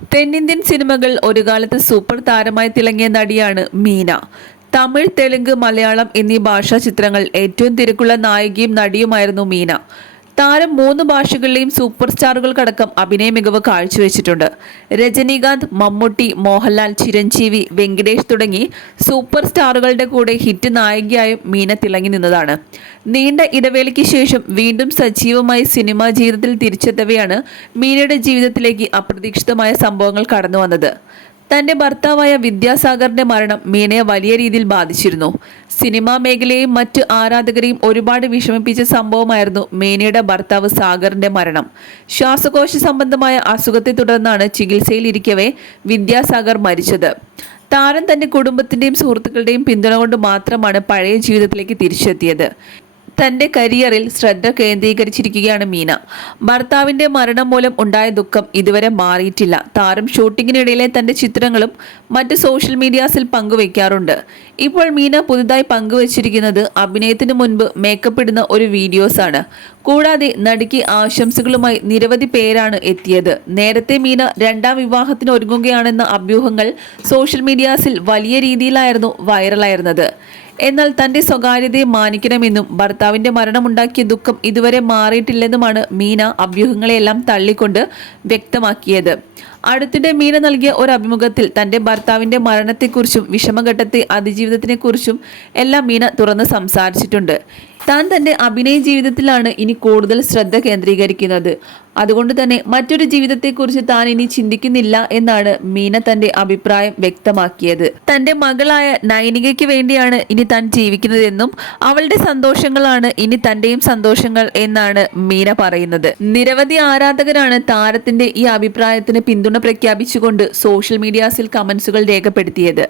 തെന്നിന്ത്യൻ സിനിമകൾ ഒരു കാലത്ത് സൂപ്പർ താരമായി തിളങ്ങിയ നടിയാണ് മീന. തമിഴ്, തെലുങ്ക്, മലയാളം എന്നീ ഭാഷാ ചിത്രങ്ങൾ ഏറ്റവും തിരക്കുള്ള നായികയും നടിയുമായിരുന്നു മീന. താരം 3 ഭാഷകളിലെയും സൂപ്പർ സ്റ്റാറുകൾക്കടക്കം അഭിനയ മികവ് കാഴ്ചവെച്ചിട്ടുണ്ട്. രജനീകാന്ത്, മമ്മൂട്ടി, മോഹൻലാൽ, ചിരഞ്ജീവി, വെങ്കിടേഷ് തുടങ്ങി സൂപ്പർ സ്റ്റാറുകളുടെ കൂടെ ഹിറ്റ് നായികയായും മീന തിളങ്ങി നിന്നതാണ്. നീണ്ട ഇടവേളയ്ക്ക് ശേഷം വീണ്ടും സജീവമായി സിനിമാ ജീവിതത്തിൽ തിരിച്ചെത്തവെയാണ് മീനയുടെ ജീവിതത്തിലേക്ക് അപ്രതീക്ഷിതമായ സംഭവങ്ങൾ കടന്നു വന്നത്. തന്റെ ഭർത്താവായ വിദ്യാസാഗറിന്റെ മരണം മീനയെ വലിയ രീതിയിൽ ബാധിച്ചിരുന്നു. സിനിമാ മേഖലയെയും മറ്റ് ആരാധകരെയും ഒരുപാട് വിഷമിപ്പിച്ച സംഭവമായിരുന്നു മീനയുടെ ഭർത്താവ് സാഗറിന്റെ മരണം. ശ്വാസകോശ സംബന്ധമായ അസുഖത്തെ തുടർന്നാണ് ചികിത്സയിലിരിക്കവേ വിദ്യാസാഗർ മരിച്ചത്. താരം തന്റെ കുടുംബത്തിന്റെയും സുഹൃത്തുക്കളുടെയും പിന്തുണ കൊണ്ട് മാത്രമാണ് പഴയ ജീവിതത്തിലേക്ക് തിരിച്ചെത്തിയത്. തന്റെ കരിയറിൽ ശ്രദ്ധ കേന്ദ്രീകരിച്ചിരിക്കുകയാണ് മീന. ഭർത്താവിന്റെ മരണം മൂലം ഉണ്ടായ ദുഃഖം ഇതുവരെ മാറിയിട്ടില്ല. താരം ഷൂട്ടിങ്ങിനിടയിലെ തന്റെ ചിത്രങ്ങളും മറ്റ് സോഷ്യൽ മീഡിയാസിൽ പങ്കുവെക്കാറുണ്ട്. ഇപ്പോൾ മീന പുതുതായി പങ്കുവച്ചിരിക്കുന്നത് അഭിനയത്തിന് മുൻപ് മേക്കപ്പ് ഇടുന്ന ഒരു വീഡിയോസാണ്. കൂടാതെ നടിക്ക് ആശംസകളുമായി നിരവധി പേരാണ് എത്തിയത്. നേരത്തെ മീന 2ാം വിവാഹത്തിന് ഒരുങ്ങുകയാണെന്ന അഭ്യൂഹങ്ങൾ സോഷ്യൽ മീഡിയാസിൽ വലിയ രീതിയിലായിരുന്നു വൈറലായിരുന്നത്. എന്നാൽ തന്റെ സ്വകാര്യതയെ മാനിക്കണമെന്നും ഭർത്താവിന്റെ മരണമുണ്ടാക്കിയ ദുഃഖം ഇതുവരെ മാറിയിട്ടില്ലെന്നുമാണ് മീന അഭ്യൂഹങ്ങളെല്ലാം തള്ളിക്കൊണ്ട് വ്യക്തമാക്കിയത്. അടുത്തിടെ മീന നൽകിയ ഒരു അഭിമുഖത്തിൽ തന്റെ ഭർത്താവിന്റെ മരണത്തെക്കുറിച്ചും വിഷമഘട്ടത്തെ അതിജീവിതത്തിനെക്കുറിച്ചും എല്ലാം മീന തുറന്ന് സംസാരിച്ചിട്ടുണ്ട്. താൻ തന്റെ അഭിനയ ജീവിതത്തിലാണ് ഇനി കൂടുതൽ ശ്രദ്ധ കേന്ദ്രീകരിക്കുന്നത്. അതുകൊണ്ട് തന്നെ മറ്റൊരു ജീവിതത്തെക്കുറിച്ച് താൻ ഇനി ചിന്തിക്കുന്നില്ല എന്നാണ് മീന തന്റെ അഭിപ്രായം വ്യക്തമാക്കിയത്. തന്റെ മകളായ നൈനികയ്ക്ക് വേണ്ടിയാണ് ഇനി താൻ ജീവിക്കുന്നതെന്നും അവളുടെ സന്തോഷങ്ങളാണ് ഇനി തന്റെയും സന്തോഷങ്ങൾ എന്നാണ് മീന പറയുന്നത്. നിരവധി ആരാധകരാണ് താരത്തിന്റെ ഈ അഭിപ്രായത്തിന് പിന്തുണ പ്രഖ്യാപിച്ചുകൊണ്ട് സോഷ്യൽ മീഡിയാസിൽ കമന്റ്സുകൾ രേഖപ്പെടുത്തിയത്.